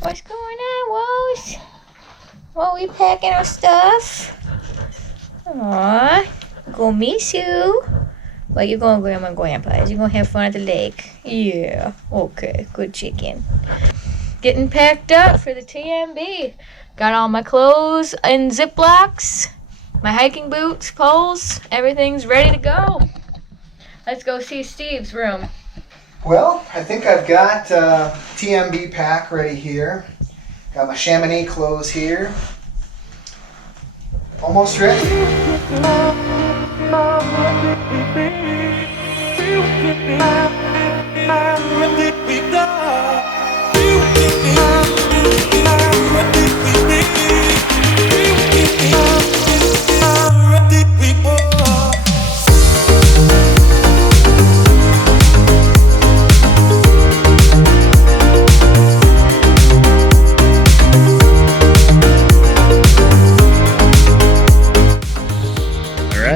What's going on, Rose? Well, we packing our stuff. Aww. Gonna miss you. Well, you're going to Grandma and Grandpa's. You're going to have fun at the lake. Yeah. Okay. Good chicken. Getting packed up for the TMB. Got all my clothes in Ziplocs. My hiking boots, poles. Everything's ready to go. Let's go see Steve's room. Well, I think I've got TMB pack ready here. Got my Chamonix clothes here. Almost ready.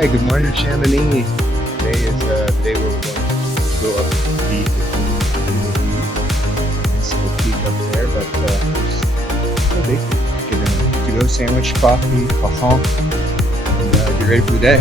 Good morning, Chamonix. Today is the day where we're going to go up the peak. Nice little peak up there, but just no big. Get a to-go sandwich, coffee, croissant, and get ready for the day.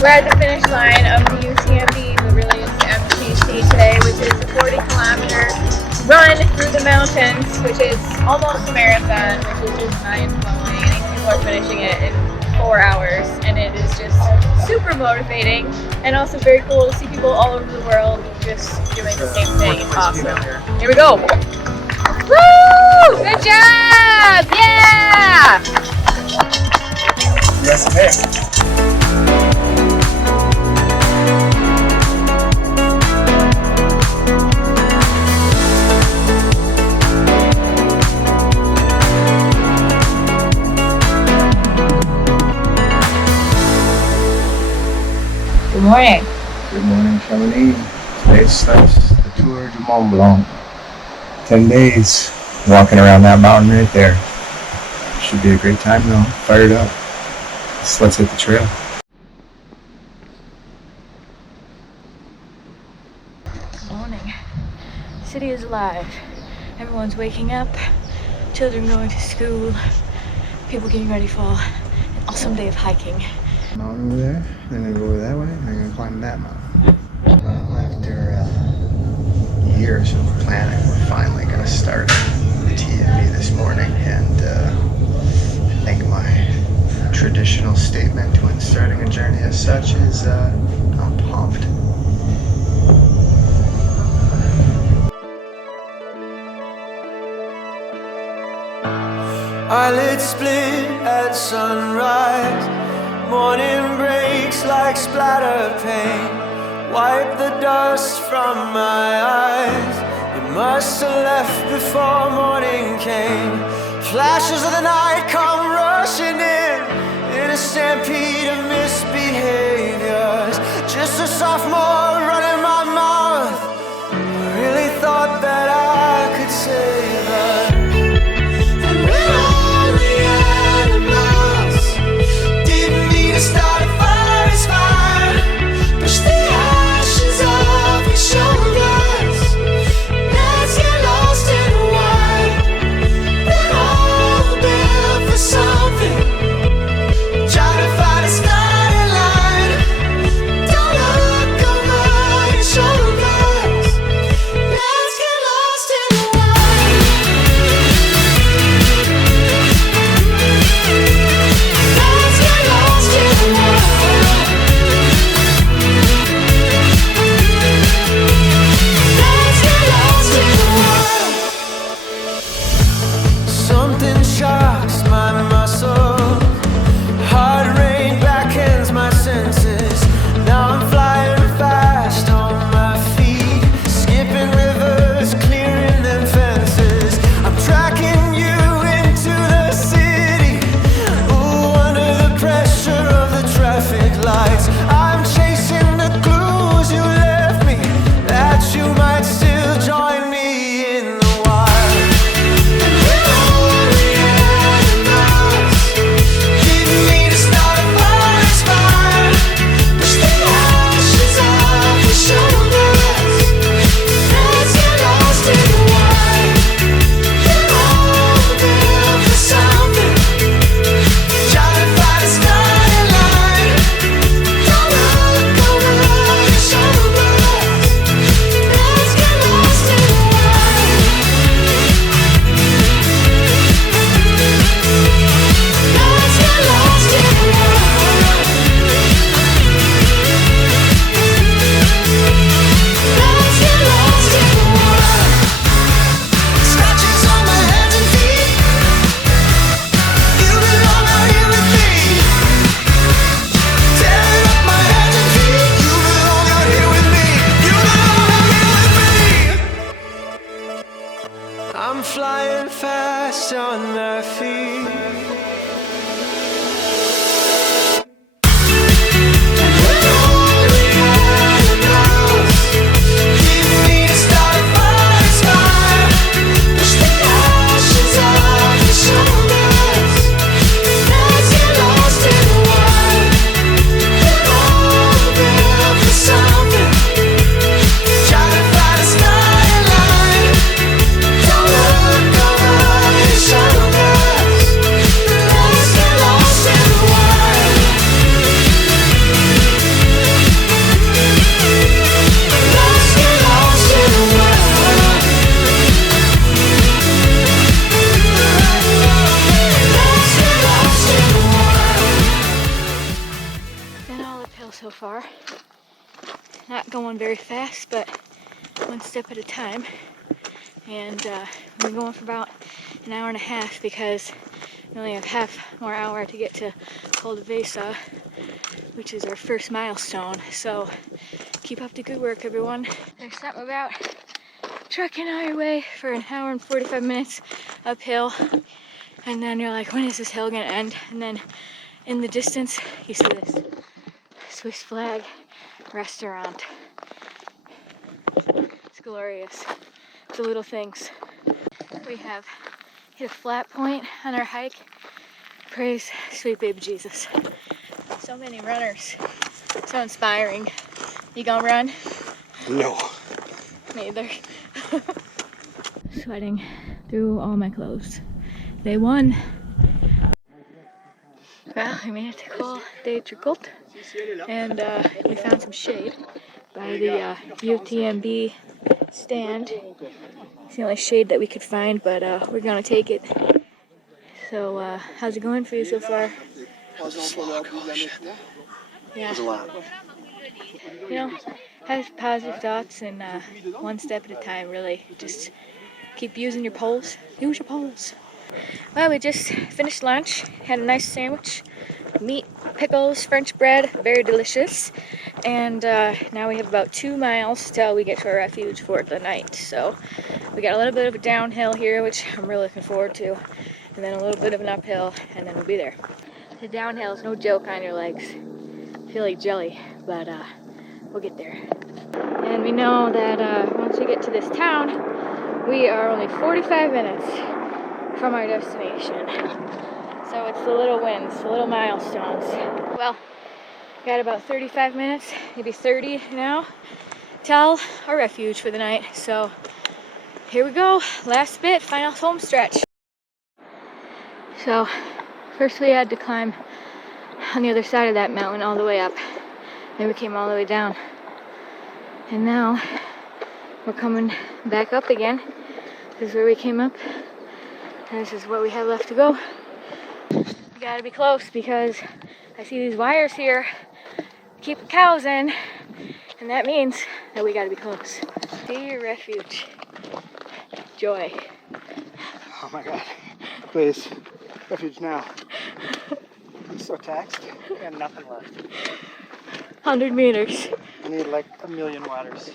We're at the finish line of the UTMB, the Brilliance MTC today, which is a 40-kilometer run through the mountains, which is almost a marathon, which is just mind-blowing. I think people are finishing it in 4 hours, and it is just super motivating, and also very cool to see people all over the world just doing the same thing. It's awesome. Here we go! Woo! Good job! Yeah! Yes, okay. Good morning. Good morning, Chamonix. Today starts the Tour du Mont Blanc. 10 days walking around that mountain right there. Should be a great time though. Fired up. So let's hit the trail. Good morning. City is alive. Everyone's waking up. Children going to school. People getting ready for an awesome day of hiking. Mountain over there, then I go over that way, and I'm gonna climb that mountain. After years of planning, we're finally gonna start the TMB this morning, and I think my traditional statement when starting a journey as such is I'm pumped. Eyelids split at sunrise. Morning breaks like splatter paint. Wipe the dust from my eyes. You must have left before morning came. Flashes of the night come rushing in a stampede of misbehaviors. Just a sophomore running my mouth. I really thought that I could save us. And when all the feet. So far, not going very fast, but one step at a time, and we've been going for about an hour and a half because we only have half more hour to get to Col de Vesa, which is our first milestone. So keep up the good work, everyone. There's something about trucking on your way for an hour and 45 minutes uphill, and then you're like, when is this hill gonna end? And then in the distance you see this Swiss flag restaurant. It's glorious. The little things. We have hit a flat point on our hike. Praise sweet baby Jesus. So many runners. So inspiring. You gonna run? No. Me either. Sweating through all my clothes. Day one. Well, we made it to Col de Tricot, and we found some shade by the UTMB stand. It's the only shade that we could find, but we're gonna take it. So, how's it going for you so far? Yeah. a lot. You know, have positive thoughts and one step at a time, really. Just keep using your poles. Use your poles. Well, we just finished lunch, had a nice sandwich, meat, pickles, French bread, very delicious. And now we have about 2 miles till we get to our refuge for the night. So we got a little bit of a downhill here, which I'm really looking forward to. And then a little bit of an uphill, and then we'll be there. The downhill is no joke on your legs. I feel like jelly, but we'll get there. And we know that once we get to this town, we are only 45 minutes from our destination. So it's the little wins, the little milestones. Well, got about 35 minutes, maybe 30 now, till our refuge for the night. So here we go, last bit, final home stretch. So first we had to climb on the other side of that mountain all the way up. Then we came all the way down. And now we're coming back up again. This is where we came up. And this is what we have left to go. We gotta be close because I see these wires here. Keep the cows in. And that means that we gotta be close. See your refuge. Joy. Oh my God. Please. Refuge now. I'm so taxed. I got nothing left. 100 meters. I need like 1,000,000 waters.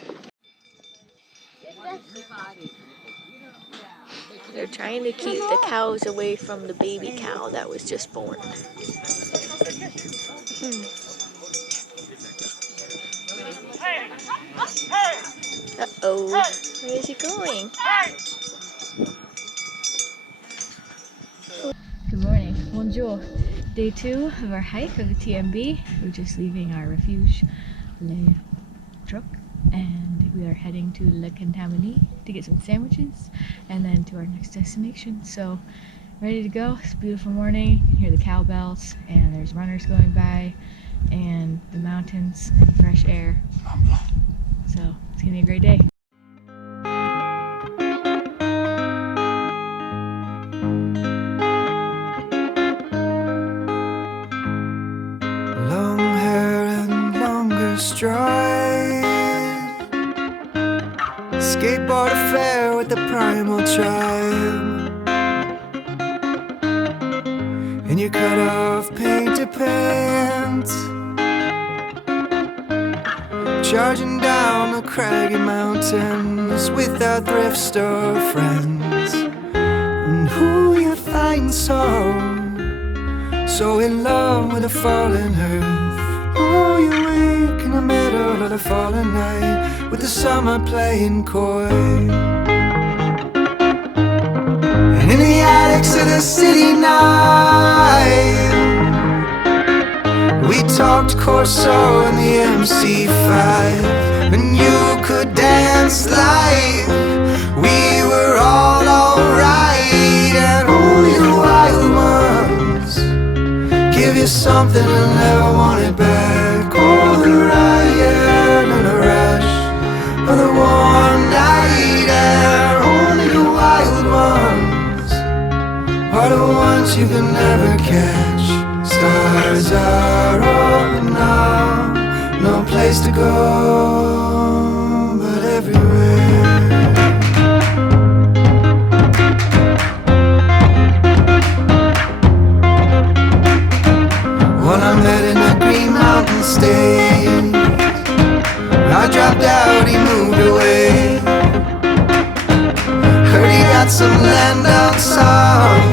They're trying to keep the cows away from the baby cow that was just born. Uh-oh. Where is he going? Good morning. Bonjour. Day 2 of our hike of the TMB. We're just leaving our refuge, Le Truc, and we are heading to Le Contamini to get some sandwiches and then to our next destination. So, ready to go. It's a beautiful morning. You can hear the cowbells, and there's runners going by, and the mountains and fresh air. So, it's gonna be a great day. Long hair and longer stride, skateboard affair with the primal tribe, and you cut off painted pants, charging down the craggy mountains with our thrift store friends. And who you find song, so in love with the fallen earth. Oh, you wake in the middle of the fallen night with the summer playing coy. And in the attics of the city night, we talked Corso and the MC5, and you could dance like we were all alright. And only the wild ones give you something and never want it back. Oh, the riot and the rush of the warm night air. Only the wild ones are the ones you can never catch. Stars are open now, no place to go but everywhere. Well, I met in a Green Mountain State. I dropped out, he moved away. Heard he got some land down south,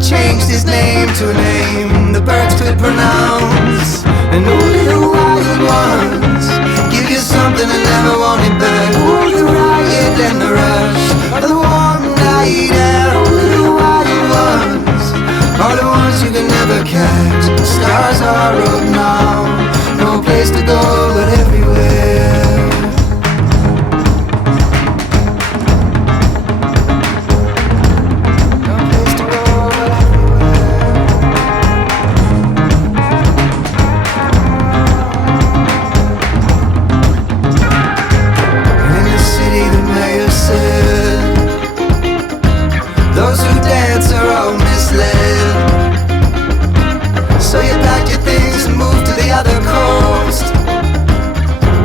changed his name to a name the birds could pronounce. And only the wild ones give you something and never want it back. Oh, the riot and the rush of the warm night air. Only the wild ones are the ones you can never catch. The stars are up now, no place to go but everywhere. Those who dance are all misled, so you packed your things and moved to the other coast.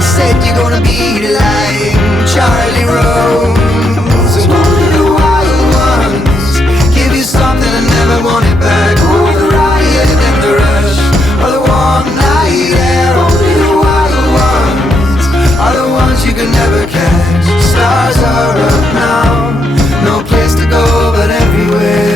Said you're gonna be like Charlie Rose. And only the wild ones give you something and never want it back. Oh, the riot and the rush of the warm night air. Only the wild ones are the ones you can never catch. Stars are up now, no place to go but everywhere.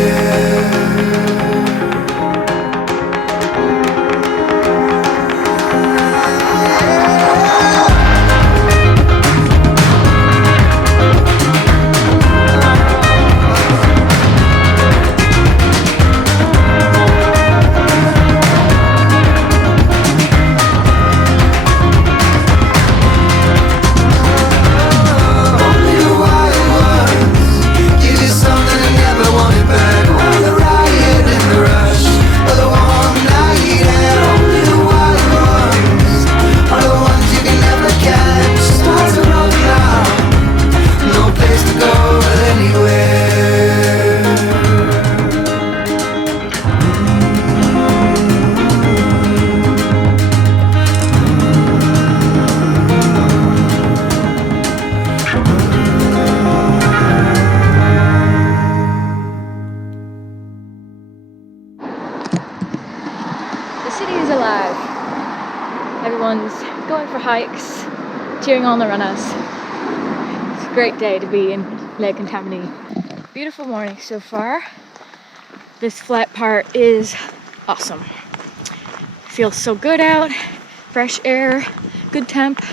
Alive. Everyone's going for hikes, cheering on the runners. It's a great day to be in Lake Contaminee. Beautiful morning so far. This flat part is awesome. Feels so good out, fresh air, good temp,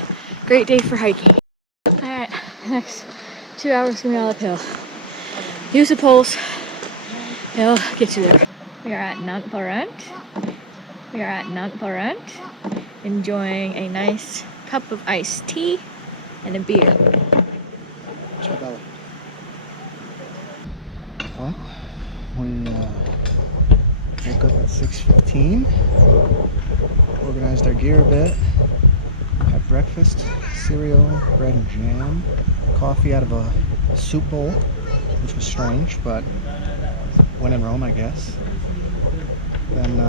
great day for hiking. Alright, next 2 hours gonna be all uphill. Use the pulse, it'll get you there. We are at Mont Blanc. We are at Mont Blanc, enjoying a nice cup of iced tea and a beer. Well, we woke up at 6:15, organized our gear a bit, had breakfast, cereal, bread and jam, coffee out of a soup bowl, which was strange, but when in Rome, I guess. Then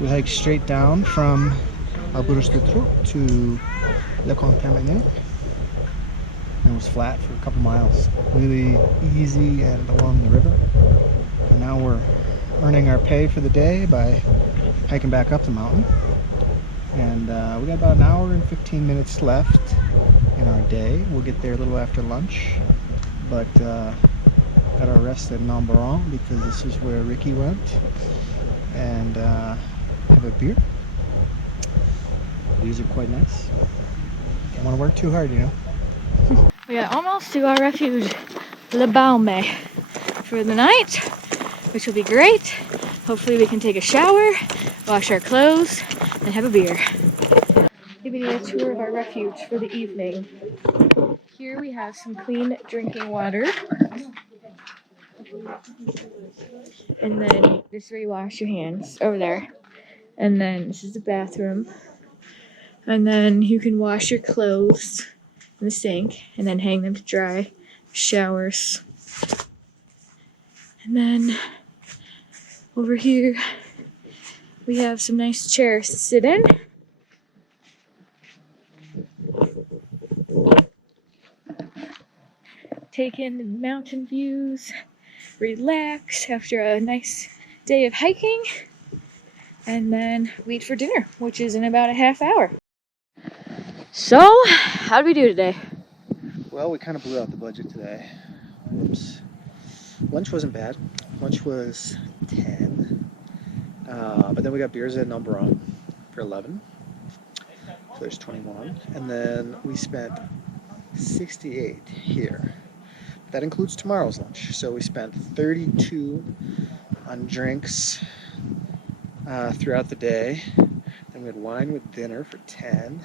we hiked straight down from Albuquerque to Le Contaminant. And it was flat for a couple miles, really easy and along the river. And now we're earning our pay for the day by hiking back up the mountain. And we got about an hour and 15 minutes left in our day. We'll get there a little after lunch, but Got our rest at Mont Blanc because this is where Ricky went, and have a beer. These are quite nice. Don't want to work too hard, you know. We are almost to our refuge, Le Baume, for the night, which will be great. Hopefully we can take a shower, wash our clothes, and have a beer. Giving you a tour of our refuge for the evening. Here we have some clean drinking water. And then this is where you wash your hands, over there. And then this is the bathroom. And then you can wash your clothes in the sink and then hang them to dry. Showers. And then over here we have some nice chairs to sit in. Take in the mountain views, relax after a nice day of hiking, and then wait for dinner, which is in about a half hour. So, how did we do today? Well, we kind of blew out the budget today. Whoops. Lunch wasn't bad. Lunch was 10. But then we got beers at number on for 11. So there's 21. And then we spent 68 here. That includes tomorrow's lunch. So we spent 32 on drinks throughout the day. Then we had wine with dinner for 10.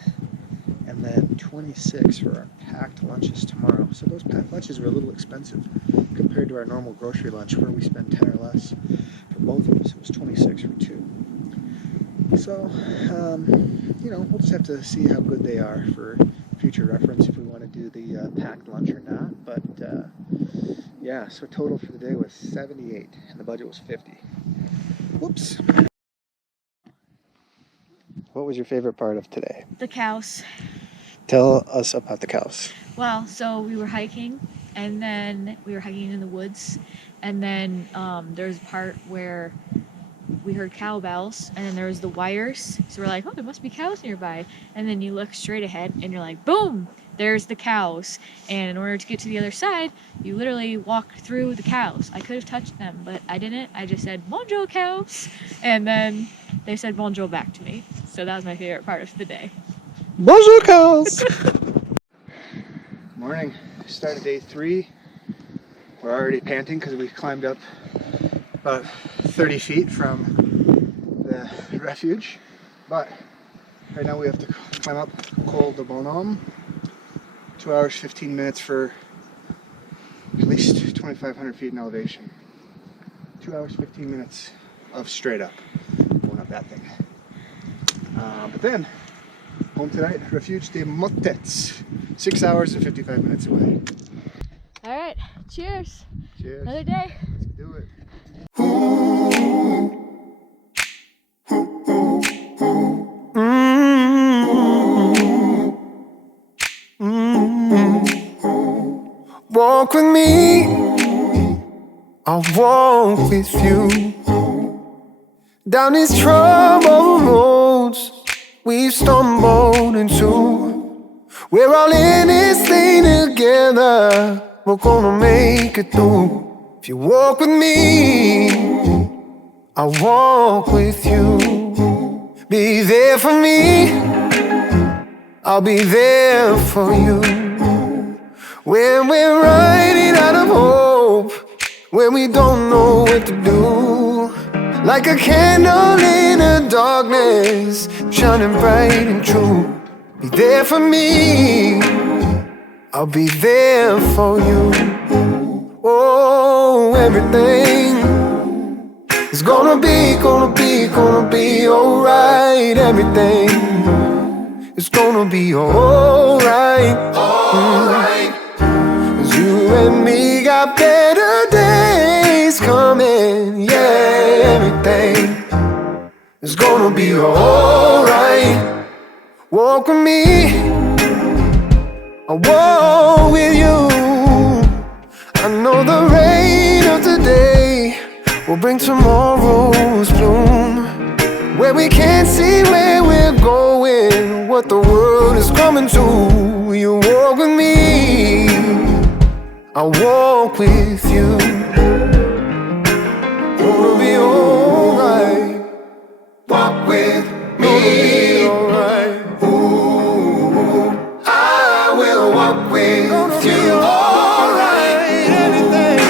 And then 26 for our packed lunches tomorrow. So those packed lunches were a little expensive compared to our normal grocery lunch where we spend 10 or less for both of us. It was 26 for 2. So, we'll just have to see how good they are for future reference if we want to do the packed lunch or not. But yeah, so total for the day was 78 and the budget was 50. Whoops. What was your favorite part of today? The cows. Tell us about the cows. Well, so we were hiking, and then we were hiking in the woods, and then there was a part where we heard cowbells, and then there was the wires, so we're like, oh, there must be cows nearby, and then you look straight ahead, and you're like, boom, there's the cows, and in order to get to the other side, you literally walk through the cows. I could have touched them, but I didn't. I just said, bonjour, cows, and then they said bonjour back to me, so that was my favorite part of the day. Bonjour, cows! Morning. Started day 3. We're already panting because we climbed up about 30 feet from the refuge. But right now we have to climb up Col de Bonhomme. 2 hours, 15 minutes for at least 2,500 feet in elevation. 2 hours, 15 minutes of straight up going up that thing. But then, home tonight, Refuge des Motets. 6 hours and 55 minutes away. All right, cheers. Cheers. Another day. Let's do it. Walk with me, I'll walk with you down these troubled roads we've stumbled into. We're all in this thing together, we're gonna make it through. If you walk with me, I'll walk with you. Be there for me, I'll be there for you. When we're running out of hope, when we don't know what to do, like a candle in the darkness, shining bright and true. Be there for me, I'll be there for you. Oh, everything is gonna be alright. Everything is gonna be alright. Alright. 'Cause you and me got better days coming. Yeah, everything is gonna be alright. Walk with me, I'll walk with you. I know the rain of today will bring tomorrow's bloom, where we can't see where we're going, what the world is coming to. You walk with me, I'll walk with you. Gonna be alright. Walk with me. Gonna be alright. Ooh, I will walk with gonna you. Be alright. Anything.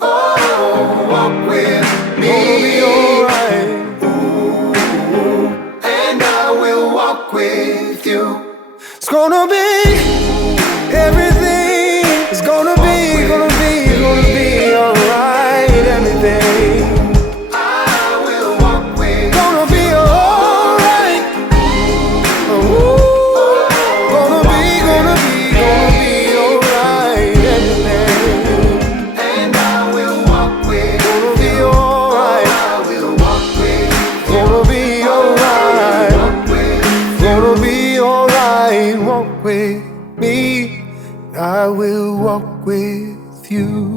Oh, walk with me. Gonna be alright. Ooh, and I will walk with you. It's gonna be everything. It's gonna be alright. Everything. I will walk with. Gonna be alright. Ooh, gonna be alright. Everything. And I will walk with. Gonna be alright. I will walk with. Gonna be alright. Gonna be alright. Walk with me. I will walk with you.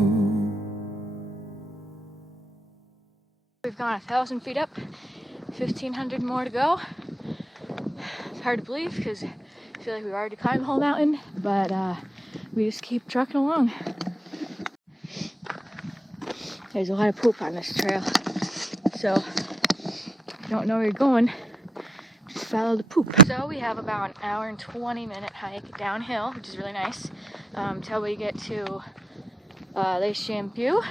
We've gone 1,000 feet up, 1,500 more to go. It's hard to believe because I feel like we've already climbed the whole mountain, but we just keep trucking along. There's a lot of poop on this trail, so if you don't know where you're going, just follow the poop. So we have about an hour and 20-minute hike downhill, which is really nice, till we get to Lake Champlain,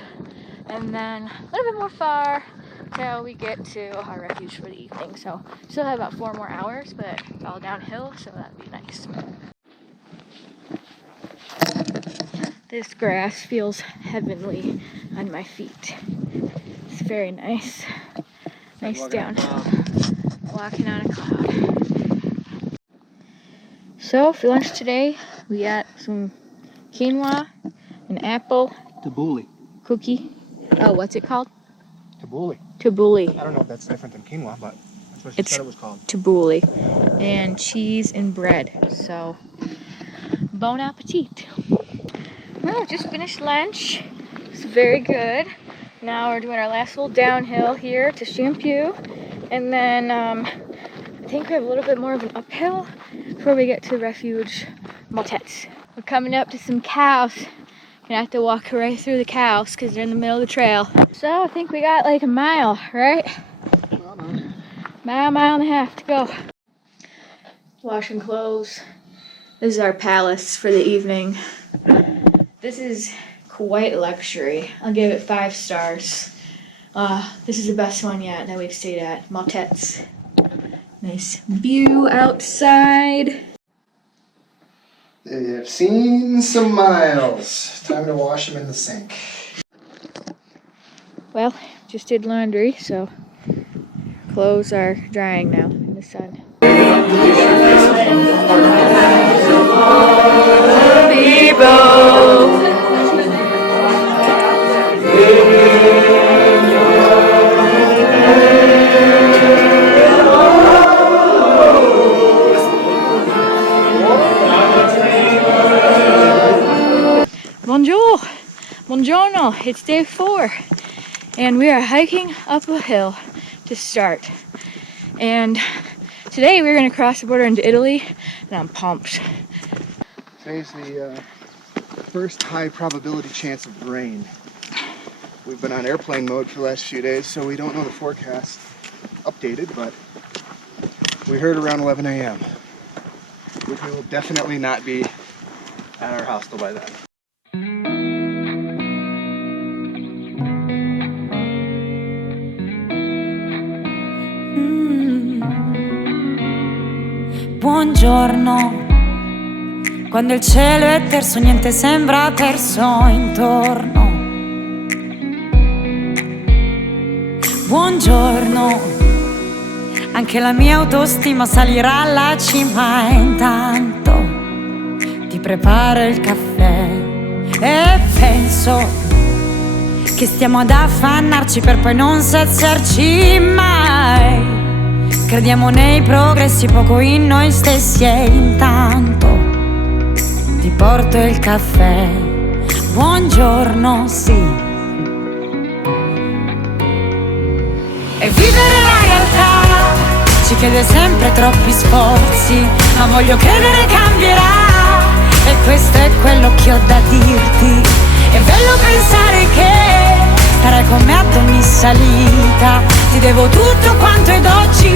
and then a little bit more far till we get to our refuge for the evening. So still have about 4 more hours, but it's all downhill, so that'd be nice. This grass feels heavenly on my feet. It's very nice. Nice downhill. Walking on a cloud. So for lunch today, we got some quinoa, an apple, Tabbouleh. cookie. Oh, what's it called? Tabbouleh. Tabbouleh. I don't know if that's different than quinoa, but that's what she said it was called. Tabbouleh. And cheese and bread. So, bon appetit. Well, just finished lunch. It's very good. Now we're doing our last little downhill here to Champlain. And then I think we have a little bit more of an uphill before we get to refuge Motets. We're coming up to some cows. Gonna have to walk right through the cows because they're in the middle of the trail. So I think we got like a mile, right? Mile and a half to go. Washing clothes. This is our palace for the evening. This is quite luxury. I'll give it 5 stars. This is the best one yet that we've stayed at. Motets. Nice view outside. They have seen some miles. Time to wash them in the sink. Well, just did laundry, so clothes are drying now in the sun. Bonjour! Buongiorno! It's day 4 and we are hiking up a hill to start. And today we're going to cross the border into Italy and I'm pumped. Today's the first high probability chance of rain. We've been on airplane mode for the last few days, so we don't know the forecast updated, but we heard around 11 a.m. We will definitely not be at our hostel by then. Buongiorno, quando il cielo è terso niente sembra terso intorno. Buongiorno, anche la mia autostima salirà alla cima e intanto ti preparo il caffè e penso che stiamo ad affannarci per poi non saziarci mai. Crediamo nei progressi, poco in noi stessi e intanto ti porto il caffè. Buongiorno, sì. E vivere la realtà ci chiede sempre troppi sforzi, ma voglio credere cambierà e questo è quello che ho da dirti. È bello pensare che starai con me ad ogni salita. Ti devo tutto quanto ed oggi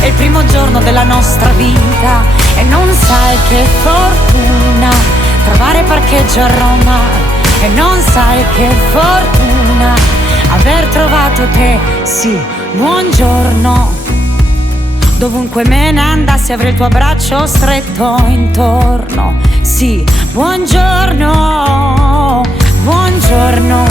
è il primo giorno della nostra vita. E non sai che fortuna trovare parcheggio a Roma. E non sai che fortuna aver trovato te. Sì, buongiorno. Dovunque me ne andassi avrei il tuo braccio stretto intorno. Sì, buongiorno, buongiorno.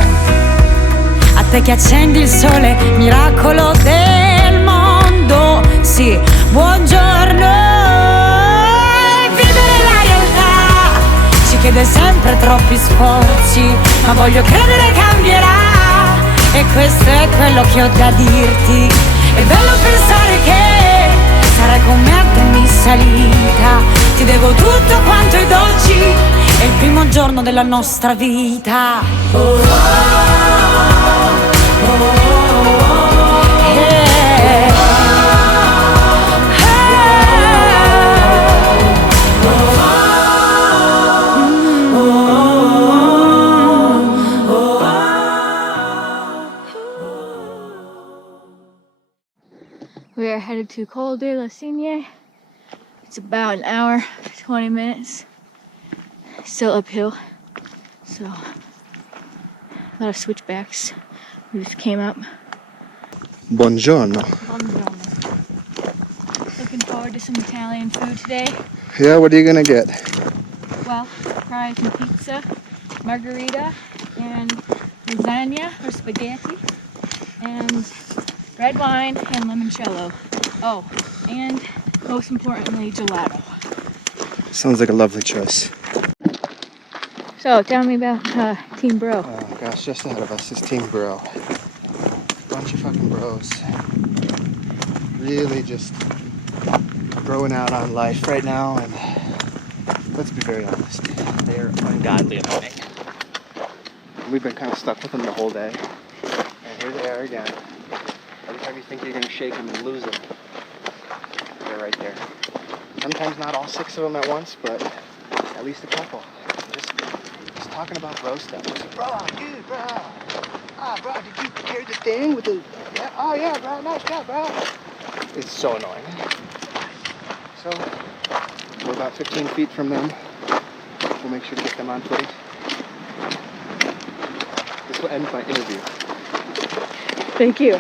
A te che accendi il sole, miracolo del mondo. Sì, buongiorno. E vivere la realtà ci chiede sempre troppi sforzi, ma voglio credere cambierà. E questo è quello che ho da dirti. È bello pensare che sarai con me ad ogni salita. Ti devo tutto quanto ed oggi è il primo giorno della nostra vita. Oh, oh, oh, oh, oh, yeah. We are headed to Col de la Cygne. It's about an hour, 20 minutes. Still uphill, so a lot of switchbacks. We just came up. Buongiorno. Buongiorno. Looking forward to some Italian food today. Yeah, what are you gonna get? Well, fries and pizza, margarita, and lasagna or spaghetti, and red wine and limoncello. Oh, and most importantly, gelato. Sounds like a lovely choice. So, tell me about Team Bro. Oh gosh, just ahead of us is Team Bro. Bunch of fucking bros. Really just growing out on life right now, and let's be very honest, they are ungodly annoying. We've been kind of stuck with them the whole day, and here they are again. Every time you think you're gonna shake them and lose them, they're right there. Sometimes not all 6 of them at once, but at least a couple. Just talking about bro stuff. Just, bro, dude, bro. Ah, bro, did you carry the thing with the... Yeah, oh, yeah, bro, nice job, bro. It's so annoying. So, we're about 15 feet from them. We'll make sure to get them on footage. This will end my interview. Thank you.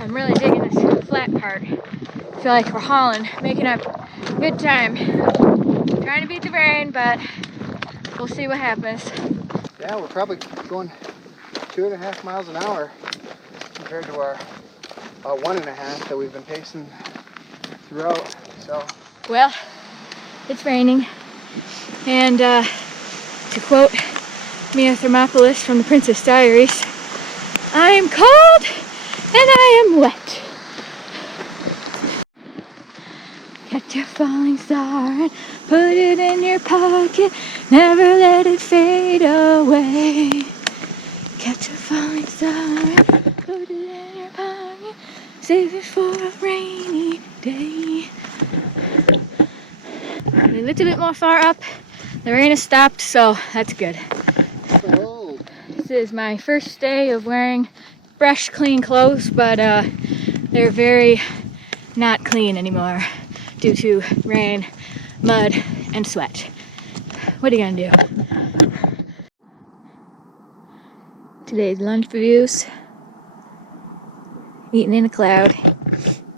I'm really digging this flat part. I feel like we're hauling, making up good time. Trying to beat the rain, but we'll see what happens. Yeah, we're probably going 2.5 miles an hour compared to our 1.5 that we've been pacing throughout. So, well, it's raining, and to quote Mia Thermopolis from The Princess Diaries, I am cold and I am wet. Catch a falling star and put it in your pocket, never let it fade away. Catch a falling star and put it in your pocket, save it for a rainy day. A little bit more far up, the rain has stopped, so that's good. This is my first day of wearing fresh, clean clothes, but they're very not clean anymore due to rain, mud, and sweat. What are you gonna do? Today's lunch reviews. Eating in a cloud.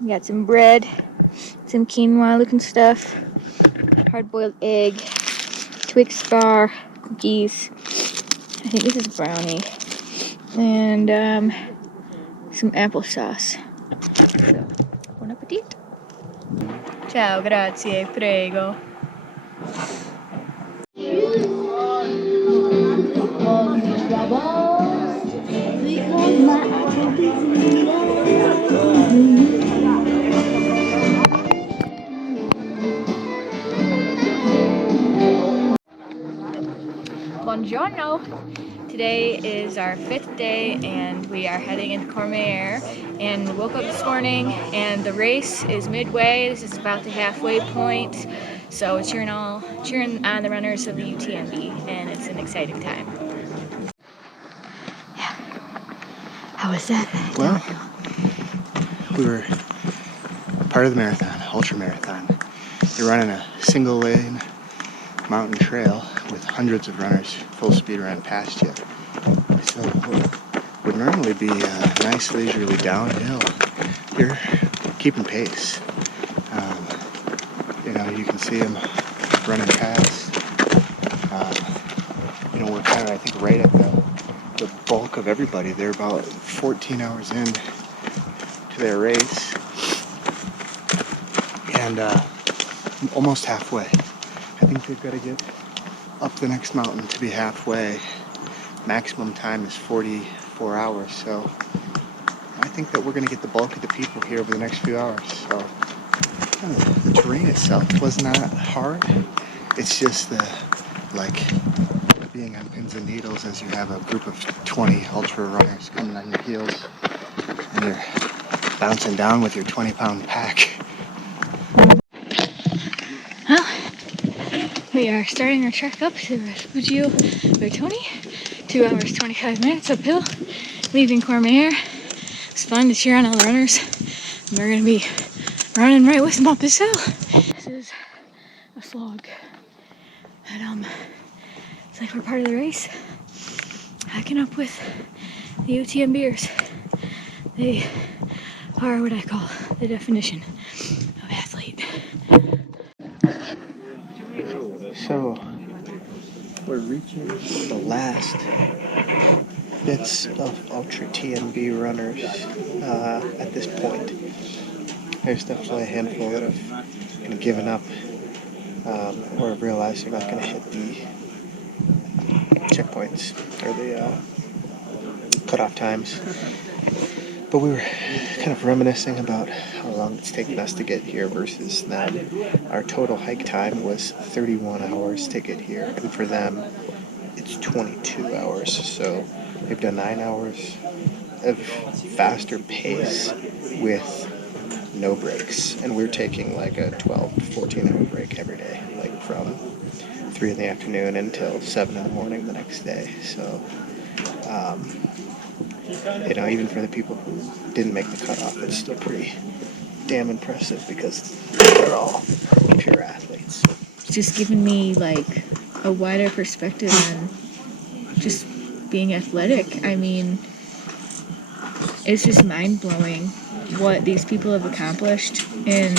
We got some bread, some quinoa looking stuff, hard-boiled egg, Twix bar, cookies. I think this is a brownie, and some applesauce. So, buon appetito. Ciao, grazie, prego. Buongiorno. Today is our 5th day and we are heading into Courmayeur, and we woke up this morning and the race is midway. This is about the halfway point, so we're cheering on the runners of the UTMB, and it's an exciting time. Yeah. How was that? Well, we were part of the marathon, ultra marathon. You're running a single lane mountain trail with hundreds of runners full speed running past you. So what would normally be a nice leisurely downhill, you're keeping pace. You can see them running past. We're kind of, I think, right at the bulk of everybody. They're about 14 hours in to their race, and almost halfway. I think they've got to get up the next mountain to be halfway. Maximum time is 44 hours, so I think that we're going to get the bulk of the people here over the next few hours. So the terrain itself was not hard. It's just being on pins and needles as you have a group of 20 ultra runners coming on your heels and you're bouncing down with your 20-pound pack. Well, we are starting our trek up to Refugio Bertoni. 2 hours 25 minutes uphill, leaving Courmayeur. It's fun to cheer on all the runners. We're going to be running right with them up this hill. This is a slog. But it's like we're part of the race. Hacking up with the UTMBers. They are what I call the definition of athlete. So we're reaching the last bits of Ultra TMB runners at this point. There's definitely a handful that have kind of given up or have realized they're not going to hit the checkpoints or the cutoff times. But we were kind of reminiscing about how long it's taken us to get here versus them. Our total hike time was 31 hours to get here, and for them, it's 22 hours. So they've done 9 hours of faster pace with no breaks, and we're taking like a 12 to 14 hour break every day, like from 3 in the afternoon until 7 in the morning the next day. So even for the people who didn't make the cutoff, it's still pretty damn impressive because they're all pure athletes. It's just given me like a wider perspective on just being athletic. I mean, it's just mind-blowing what these people have accomplished in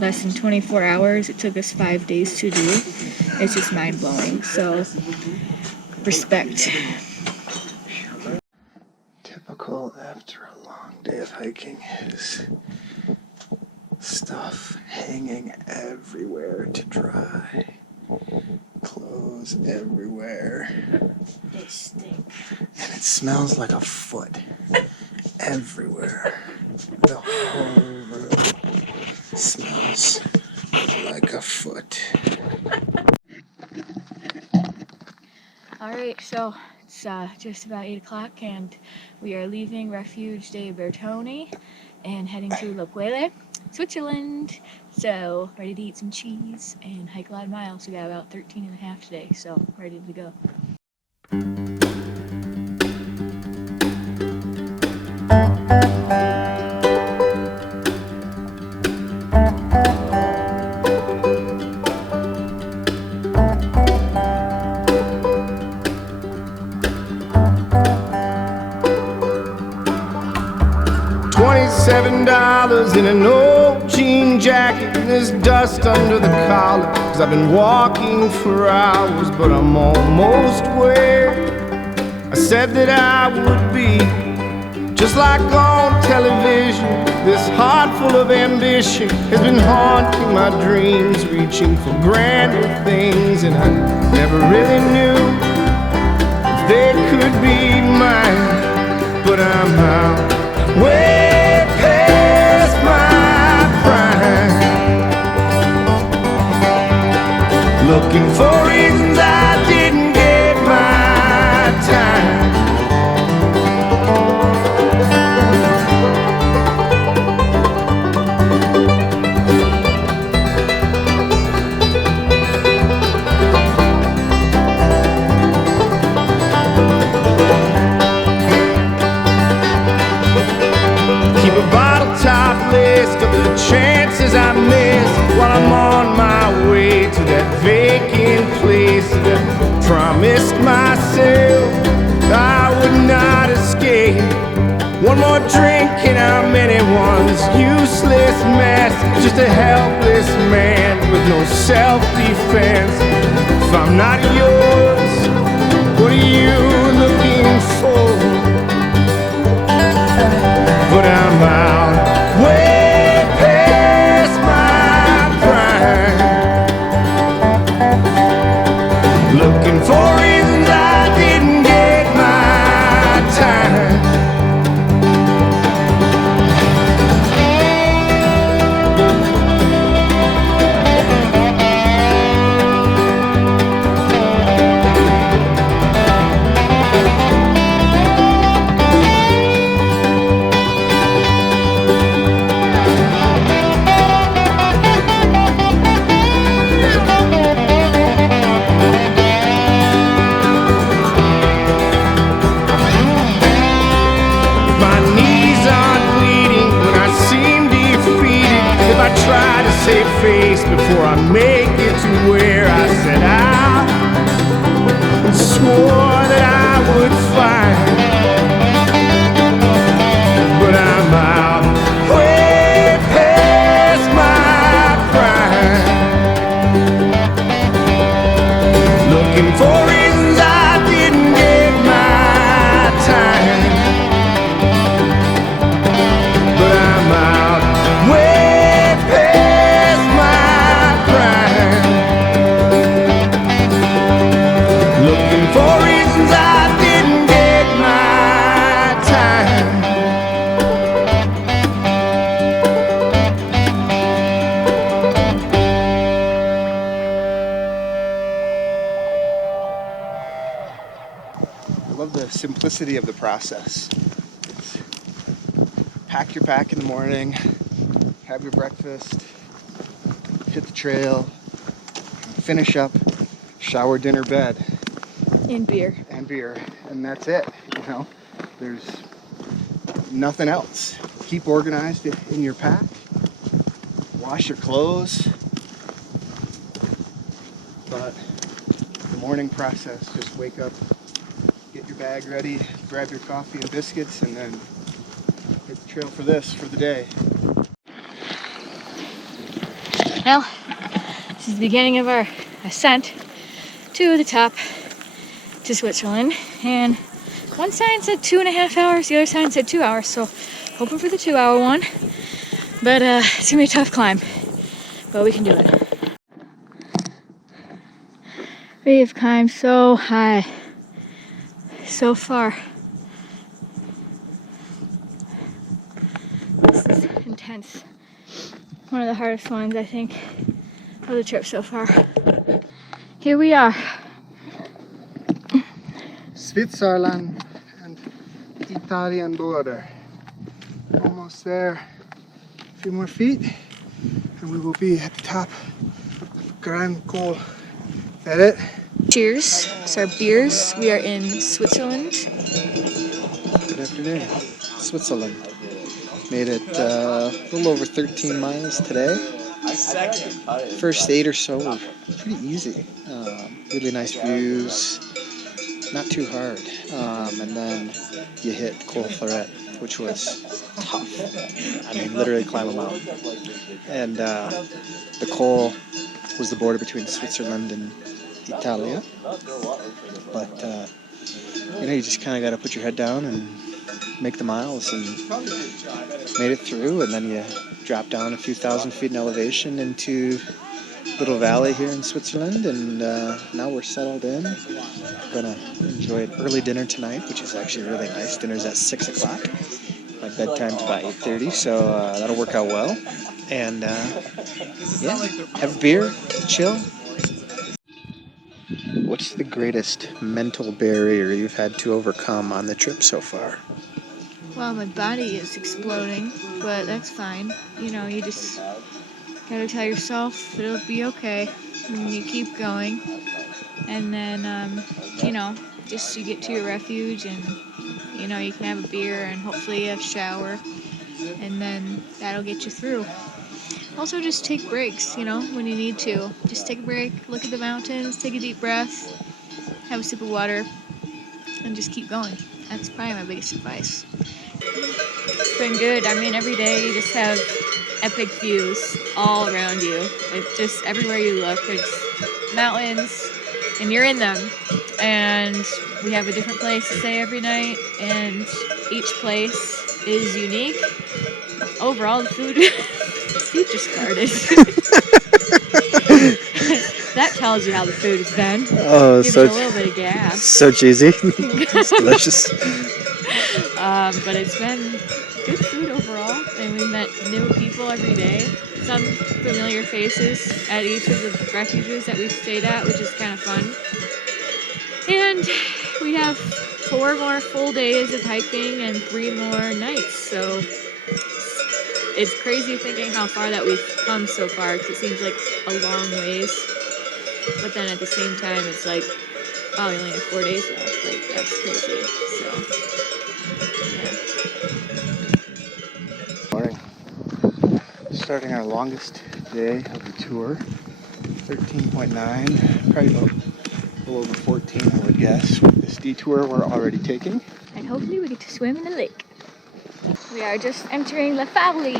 less than 24 hours. It took us 5 days to do. It's just mind-blowing. So, respect. Typical after a long day of hiking is stuff hanging everywhere to dry. Clothes everywhere. They stink. And it smells like a foot everywhere. The whole room smells like a foot. Alright, so it's just about 8 o'clock and we are leaving Refuge de Bertoni and heading to La Quelle, Switzerland. So, ready to eat some cheese and hike a lot of miles. We got about 13 and a half today, so ready to go. $27 in an old jean jacket, and there's dust under the collar. 'Cause I've been walking for hours, but I'm almost where I said that I would be. Just like on television, this heart full of ambition has been haunting my dreams, reaching for grander things, and I never really knew they could be mine. But I'm out way past my prime, looking for reasons I didn't get my time. One more drink in our many ones. Useless mess, just a helpless man with no self-defense. If I'm not yours, what are you looking for? But I'm out way past my prime, looking for reasons I didn't get my time. My knees aren't bleeding when I seem defeated. If I try to save face before I make it to where I set out and swore that I would find, but I'm out way past my prime, looking for reasons I didn't get my time. But I'm out way past my prime, looking for reasons I didn't get my time. I love the simplicity of the process. Pack your pack in the morning, have your breakfast, hit the trail, finish up, shower, dinner, bed, And beer. and beer, and that's it. You know, there's nothing else. Keep organized in your pack, wash your clothes, but the morning process, just wake up, get your bag ready, grab your coffee and biscuits, and then hit the trail for the day. Well, this is the beginning of our ascent to the top to Switzerland. And one sign said 2.5 hours, the other sign said 2 hours. So hoping for the 2-hour one. But it's gonna be a tough climb, but we can do it. We have climbed so high, so far. This is intense. One of the hardest ones, I think, of the trip so far. Here we are. Switzerland and Italian border. Almost there. A few more feet and we will be at the top of Grand Col. Is that it? Cheers. It's our beers. We are in Switzerland. Good afternoon. Switzerland. Made it a little over 13 miles today. First 8 or so were pretty easy. Really nice views. Not too hard. And then you hit Col Ferret, which was tough. I mean, literally climb a mountain. And the Col was the border between Switzerland and Italia. But, you just kind of got to put your head down and make the miles, and made it through. And then you drop down a few thousand feet in elevation into little valley here in Switzerland, and now we're settled in. We're gonna enjoy an early dinner tonight, which is actually really nice. Dinner's at 6 o'clock. My bedtime's about 8:30, so that'll work out well. And yeah, have a beer, chill. What's the greatest mental barrier you've had to overcome on the trip so far? Well, my body is exploding, but that's fine. You just gotta tell yourself it'll be okay, and you keep going. And then, just you get to your refuge, and you can have a beer and hopefully a shower, and then that'll get you through. Also, just take breaks, when you need to. Just take a break, look at the mountains, take a deep breath, have a sip of water, and just keep going. That's probably my biggest advice. It's been good. I mean, every day you just have epic views all around you. It's just everywhere you look, it's mountains, and you're in them. And we have a different place to stay every night, and each place is unique. Overall, the food, Steve just farted. That tells you how the food has been. Oh, Gives so you a little bit of gas. so cheesy. It's delicious. But it's been good food overall, and we met new people every day. Some familiar faces at each of the refuges that we've stayed at, which is kind of fun. And we have 4 more full days of hiking and 3 more nights, so it's crazy thinking how far that we've come so far, because it seems like a long ways. But then at the same time, it's like, oh, we only have 4 days left. Like, that's crazy. So, yeah. Morning. Starting our longest day of the tour. 13.9, probably about a little over 14, I would guess, with this detour we're already taking. And hopefully we get to swim in the lake. We are just entering La Favely.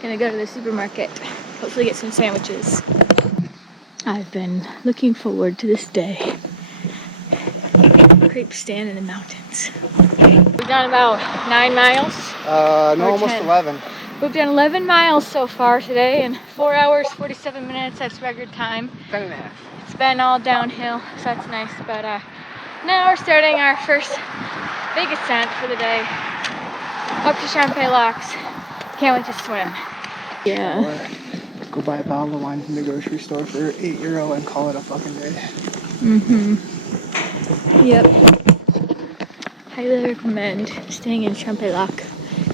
Gonna go to the supermarket. Hopefully get some sandwiches. I've been looking forward to this day. Crepe stand in the mountains. We've done about 9 miles. No, almost 10. 11. We've done 11 miles so far today in 4 hours, 47 minutes. That's record time. 10 and a half. It's been all downhill, so that's nice. But now we're starting our first big ascent for the day. Up to Champagne Locks. Can't wait to swim. Yeah. Or go buy a bottle of wine from the grocery store for €8 and call it a fucking day. Yep. Highly recommend staying in Champagne Lac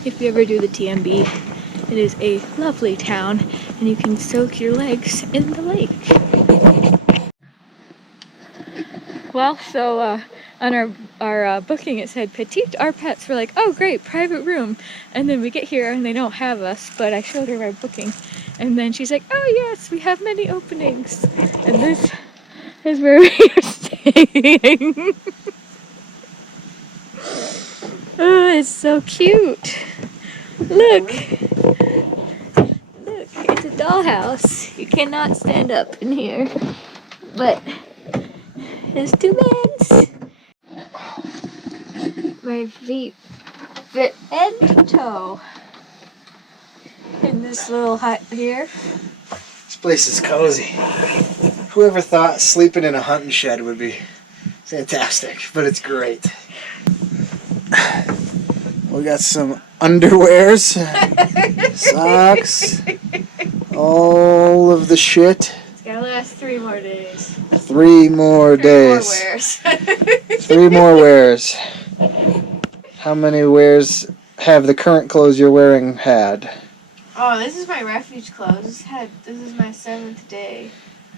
if you ever do the TMB. It is a lovely town, and you can soak your legs in the lake. Well, so on our booking it said petite our pets. We're like, oh great, private room. And then we get here and they don't have us, but I showed her our booking. And then she's like, oh yes, we have many openings. And this is where we are staying. Oh, it's so cute. Look. Look, it's a dollhouse. You cannot stand up in here. But there's 2 beds. My feet fit head to toe in this little hut here. This place is cozy. Whoever thought sleeping in a hunting shed would be fantastic, but it's great. We got some underwears, socks, all of the shit. It's gotta last 3 more days. 3 more days. 3 more wears. 3 more wears. How many wears have the current clothes you're wearing had? Oh, this is my refuge clothes. This is my 7th day.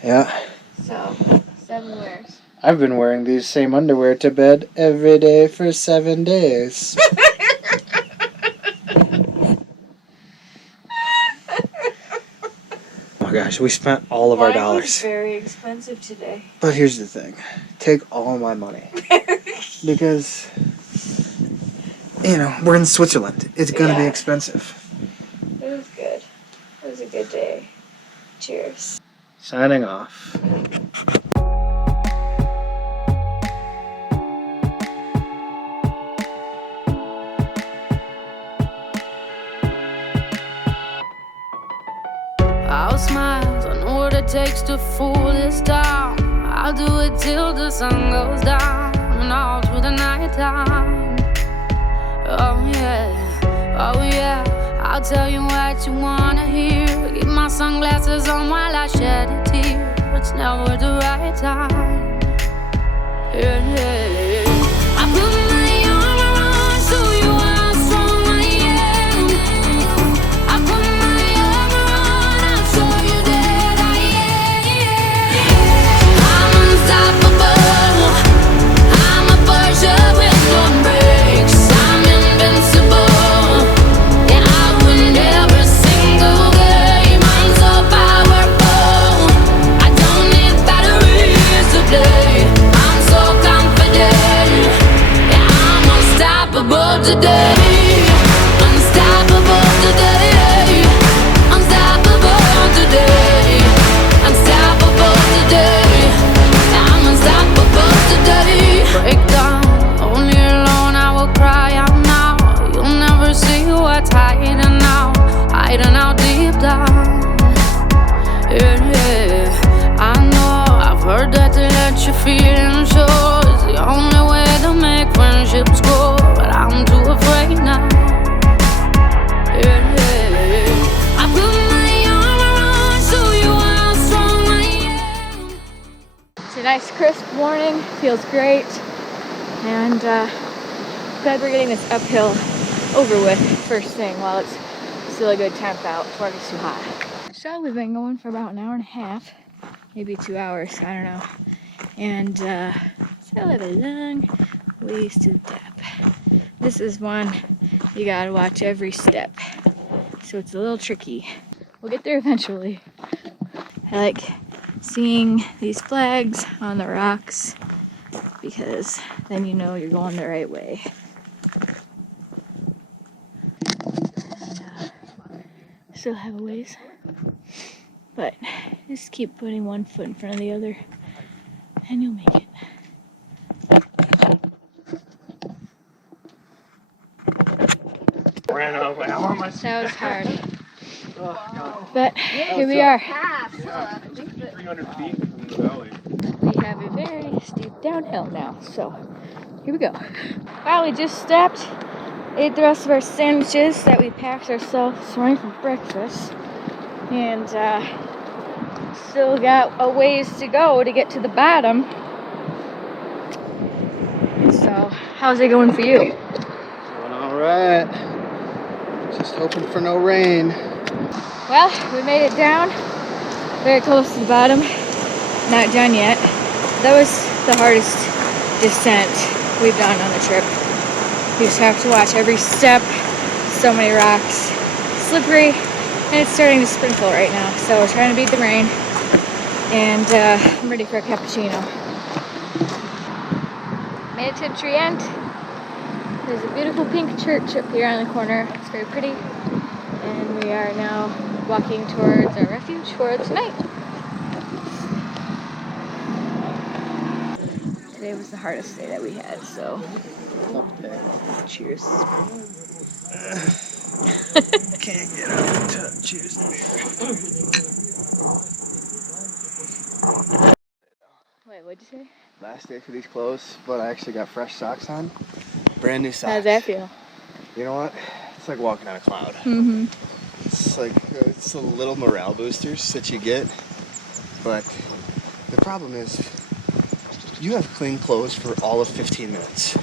Yeah. So, 7 wears. I've been wearing these same underwear to bed every day for 7 days. Oh my gosh, we spent all of our dollars. Was very expensive today. But here's the thing. Take all my money. Because, you know, we're in Switzerland. It's going to be expensive. It was good. It was a good day. Cheers. Signing off. I'll smile, I know what it takes to fool this town. I'll do it till the sun goes down and all through the night time. Oh yeah, I'll tell you what you wanna hear. Keep my sunglasses on while I shed a tear. It's never the right time. Yeah. I put my armor on so you are strong I am. I put my armor on, I'll show you that I am. I'm unstoppable. I'm a Porsche with no brakes. I'm invincible. Yeah, I win every single game. I'm so powerful. I don't need batteries to play. I'm so confident. Yeah, I'm unstoppable today. crisp morning, feels great, and glad we're getting this uphill over with first thing while it's still a good temp out before it gets too hot. So we've been going for about an hour and a half, maybe 2 hours, I don't know, and still have a long ways to the top. This is one you gotta watch every step, so it's a little tricky. We'll get there eventually. I like seeing these flags on the rocks because then you know you're going the right way. Still have a ways, but just keep putting one foot in front of the other and you'll make it. Ran out of my arm. That was hard, Oh, God. but here we are. 300 feet from the valley. We have a very steep downhill now, so here we go. Wow, we just stopped, ate the rest of our sandwiches that we packed ourselves this morning for breakfast, and still got a ways to go to get to the bottom. So, how's it going for you? Going all right. Just hoping for no rain. Well, we made it down, very close to the bottom. Not done yet. That was the hardest descent we've done on the trip. You just have to watch every step. So many rocks, slippery, and it's starting to sprinkle right now. So we're trying to beat the rain, and I'm ready for a cappuccino. Made it to the tree end. There's a beautiful pink church up here on the corner. It's very pretty, and we are now walking towards our refuge for tonight. Today was the hardest day that we had, so cheers. Can't get up to cheers to beer. Wait, what'd you say? Last day for these clothes, but I actually got fresh socks on. Brand new socks. How's that feel? You know what? It's like walking on a cloud. Mm-hmm. It's like it's the little morale boosters that you get, but the problem is you have clean clothes for all of 15 minutes.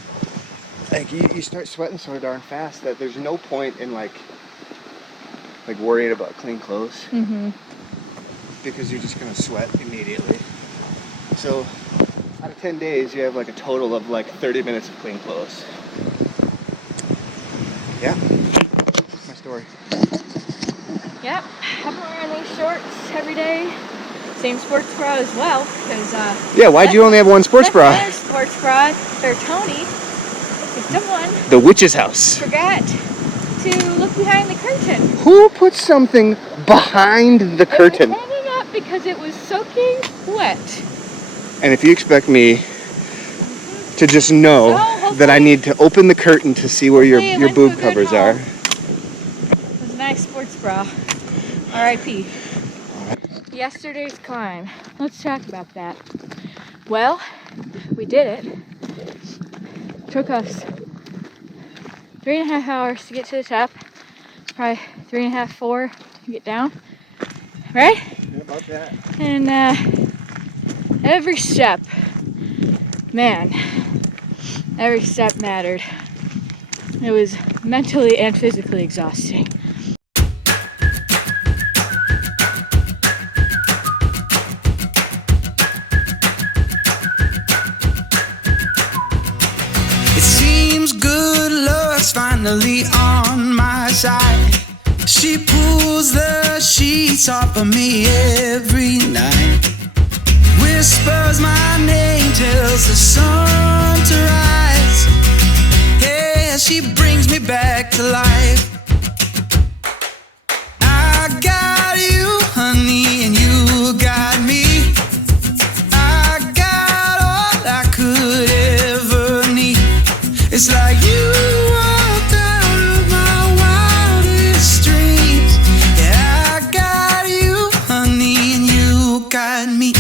Like you start sweating so darn fast that there's no point in like worrying about clean clothes, because you're just gonna sweat immediately. So out of 10 days, you have like a total of like 30 minutes of clean clothes. Yeah, that's my story. Yep, I've been wearing these shorts every day. Same sports bra as well, because Yeah, why'd you only have one sports bra? Another sports bra for Tony. If someone The witch's house. forgot to look behind the curtain. Who put something behind the curtain? It was hanging up because it was soaking wet. And if you expect me to just know that I need to open the curtain to see where your Hopefully it boob went to a good covers are. It was a nice sports bra. R.I.P. Yesterday's climb. Let's talk about that. Well, we did it. Took us 3.5 hours to get to the top. Probably 3.5, 4 to get down. Right? Yeah, about that. And every step, man, every step mattered. It was mentally and physically exhausting. It seems good luck's finally on my side. She pulls the sheets off of me every night. Whispers my name, tells the sun to rise. Yeah, she brings me back to life. I got you, honey, and you got me. I got all I could ever need. It's like you walked out of my wildest dreams. Yeah, I got you, honey, and you got me.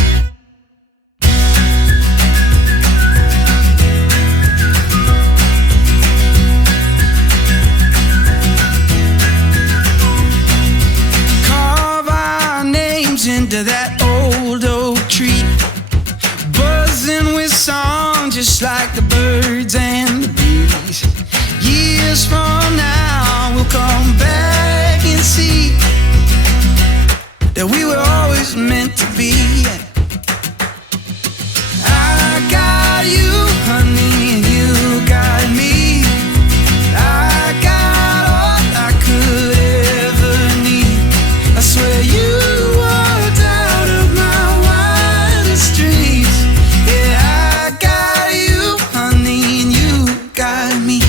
just like the birds and the bees. Years from now, we'll come back and see that we were always meant to be. I got you, honey, and you got me. I got all I could ever need. I swear you walked out of my wildest dreams. Yeah, I got you, honey, and you got me.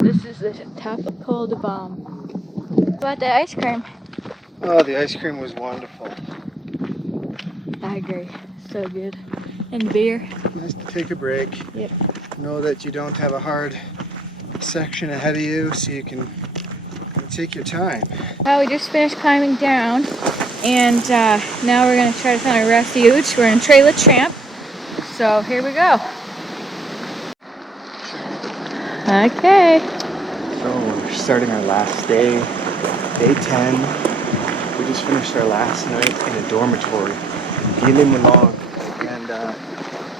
This is the top of Cold Bomb. About the ice cream. Oh, the ice cream was wonderful. I agree. So good. And beer. Nice to take a break. Yep. Know that you don't have a hard section ahead of you, so you can take your time. We just finished climbing down, and now we're gonna try to find a refuge. We're in Trailer Tramp, so here we go. Okay. So we're starting our last day, day 10. We just finished our last night in a dormitory in Mont Blanc. And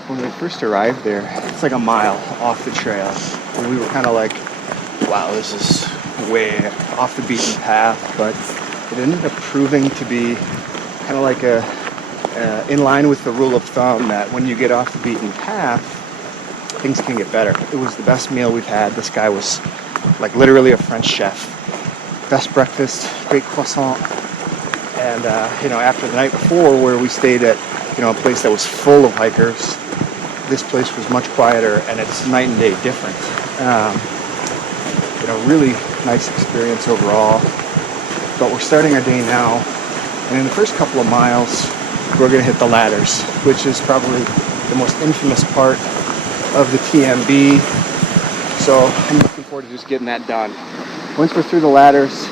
when we first arrived there, it's like a mile off the trail. And we were kind of like, wow, this is way off the beaten path. But it ended up proving to be kind of like in line with the rule of thumb that when you get off the beaten path, things can get better. It was the best meal we've had. This guy was like literally a French chef. Best breakfast, great croissant. And after the night before, where we stayed at a place that was full of hikers, this place was much quieter, and it's night and day different. Really nice experience overall. But we're starting our day now, and in the first couple of miles, we're going to hit the ladders, which is probably the most infamous part of the TMB. So I'm looking forward to just getting that done. Once we're through the ladders,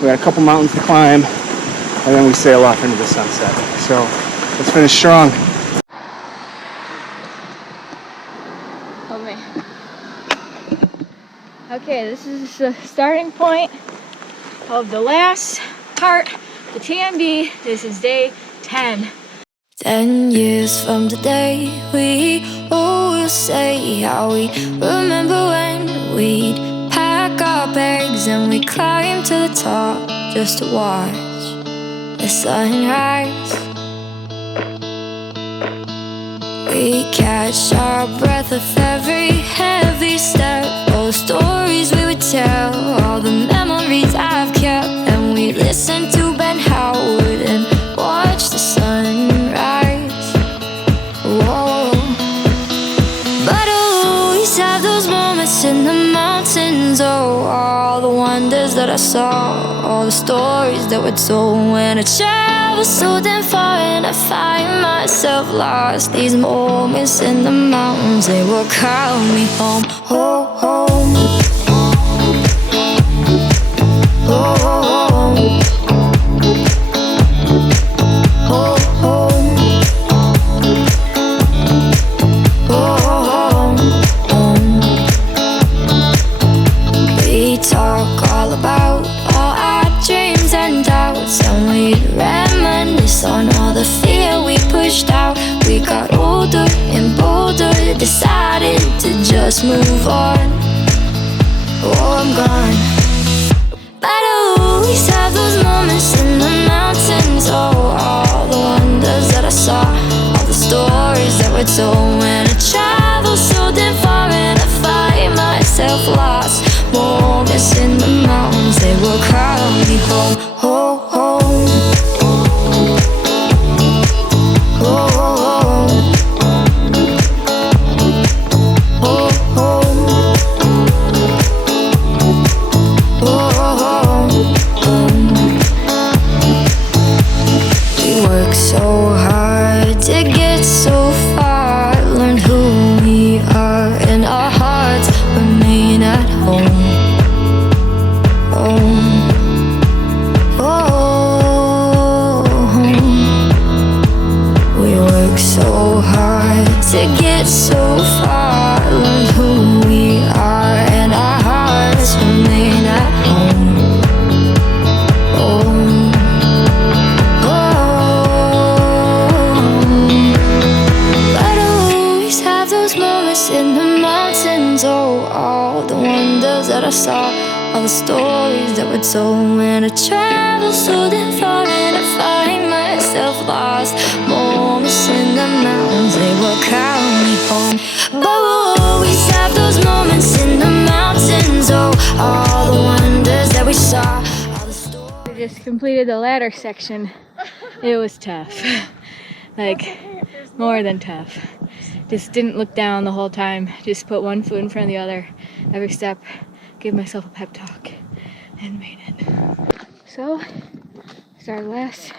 we got a couple mountains to climb, and then we sail off into the sunset. So let's finish strong. Oh man. Okay, this is the starting point of the last part, the TMB. This is day 10. 10 years from today, we will say how we remember when we'd pack our bags and we climb to the top just to watch the sunrise. We catch our breath with every heavy step. All the stories we would tell, all the memories I've kept. And we listen to Ben Howard and watch the sunrise. Whoa. But I'll always have those moments in the mountains. Oh, all the wonders that I saw, all the stories that were told. When I travel so damn far and I find myself lost, these moments in the mountains, they will call me home. Oh, home. Oh, home. Oh, home. Oh, home. We talk all about all our dreams and doubts, and we'd reminisce on all the fear we pushed out. We got older and bolder, decided to just move on. Oh, I'm gone. But I always have those moments in the mountains. Oh, all the wonders that I saw, all the stories that were told. When I travel so damn far and I find myself lost, moments in the mountains, they will call me home. Oh, home. Oh, home. Oh, home. Oh, home. We work so hard to get so far, learn who we are, and our hearts remain at home. to get so far. Learned who we are and our hearts remain at home. Oh, but I always have those moments in the mountains. Oh, all the wonders that I saw, all the stories that were told. When I travel so damn far and I find myself lost, moments in the mountains, they will carry me home. But we'll always have those moments in the mountains. Oh, all the wonders that we saw, all the stories. We just completed the ladder section. It was tough. Like, more than tough. Just didn't look down the whole time. Just put one foot in front of the other. Every step, gave myself a pep talk, and made it. So, it's our last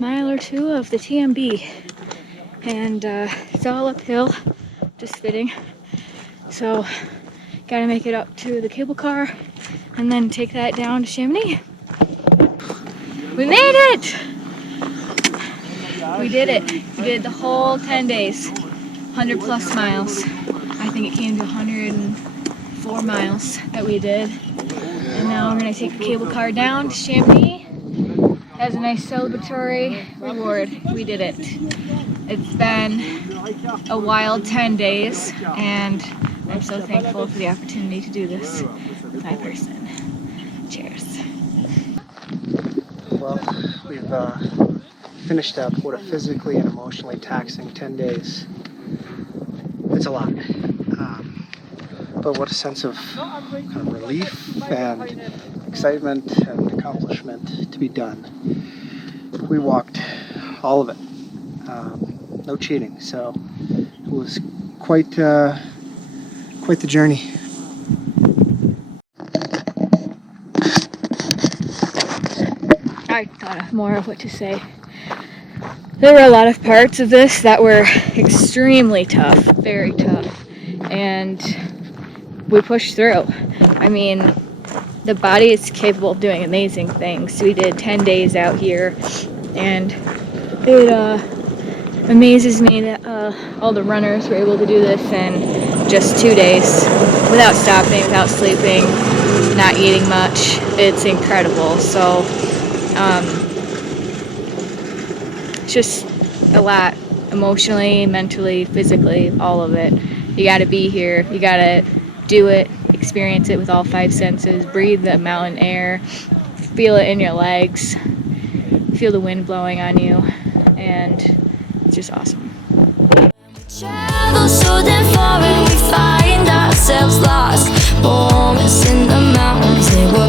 mile or two of the TMB. And it's all uphill, just fitting. So, gotta make it up to the cable car and then take that down to Chamonix. We made it! We did it. We did the whole 10 days. 100 plus miles. I think it came to 104 miles that we did. And now we're gonna take the cable car down to Chamonix as a nice celebratory reward. We did it. It's been a wild 10 days and I'm so thankful for the opportunity to do this with my person. Cheers. Well, we've finished up what a physically and emotionally taxing 10 days. It's a lot. But what a sense of kind of relief and excitement and accomplishment to be done. We walked all of it. No cheating, so it was quite the journey. I thought of more of what to say. There were a lot of parts of this that were extremely tough, very tough, and we pushed through. I mean, the body is capable of doing amazing things. We did 10 days out here, and it amazes me that all the runners were able to do this in just 2 days without stopping, without sleeping, not eating much. It's incredible. So it's just a lot, emotionally, mentally, physically, all of it. You got to be here. You got to do it, experience it with all 5 senses, breathe the mountain air, feel it in your legs, feel the wind blowing on you, and it's just awesome. Travel so damn far and we find ourselves lost. Moments in the mountains, they were